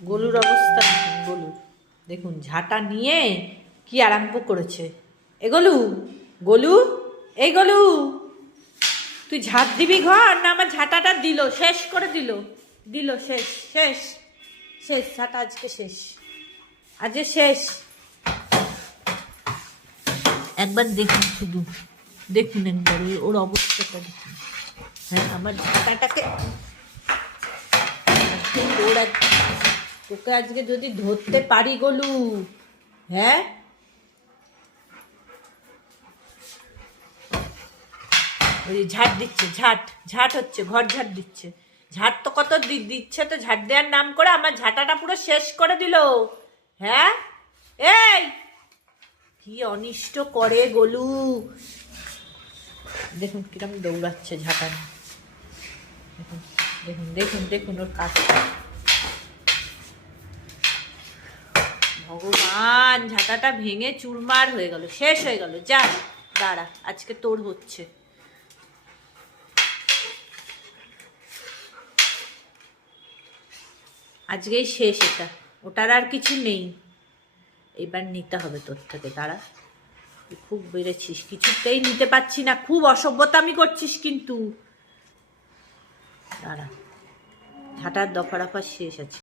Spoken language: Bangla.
গোলুর অবস্থা দেখুন, গোলু দেখুন ঝাঁটা নিয়ে কি আরম্ভ করেছে। এ গোলু, গোলু, এই গোলু, তুই ঝাঁট দিবি ঘর না আমার ঝাঁটাটা দিল, শেষ করে দিল, দিল শেষ, শেষ, শেষ ঝাঁটা আজকে শেষ, আজকে শেষ। একবার দেখুন, শুধু দেখুন একবার ওর অবস্থাটা দেখুন। হ্যাঁ, আমার ঝাঁটাটাকে ওর তোকে আজকে যদি ধরতে পারি গোলু, হ্যাঁ, ওই ঝাঁট দিচ্ছে, ঝাঁট ঝাঁট হচ্ছে, ঘর ঝাঁট দিচ্ছে। ঝাঁট তো কত দিচ্ছে, তো ঝাঁট দেওয়ার নাম করে আমার ঝাঁটাটা পুরো শেষ করে দিল। হ্যাঁ, এই কি অনিষ্ট করে গোলু, দেখুন কিরম দৌড়াচ্ছে ঝাঁটা। দেখুন দেখুন দেখুন দেখুন ওর কাজ। ভগবান, ঝাঁটাটা ভেঙে চুরমার হয়ে গেল, শেষ হয়ে গেল। যা দাঁড়া, আজকে তোর হচ্ছে। আজকেই শেষ, এটা, ওটার আর কিছু নেই। এবার নিতে হবে তোর থেকে, দাঁড়া। তুই খুব বেড়েছিস, কিছুতেই নিতে পারছি না, খুব অসভ্যতামি করছিস কিন্তু। দাঁড়া, ঝাঁটার দফা রফা শেষ আছে।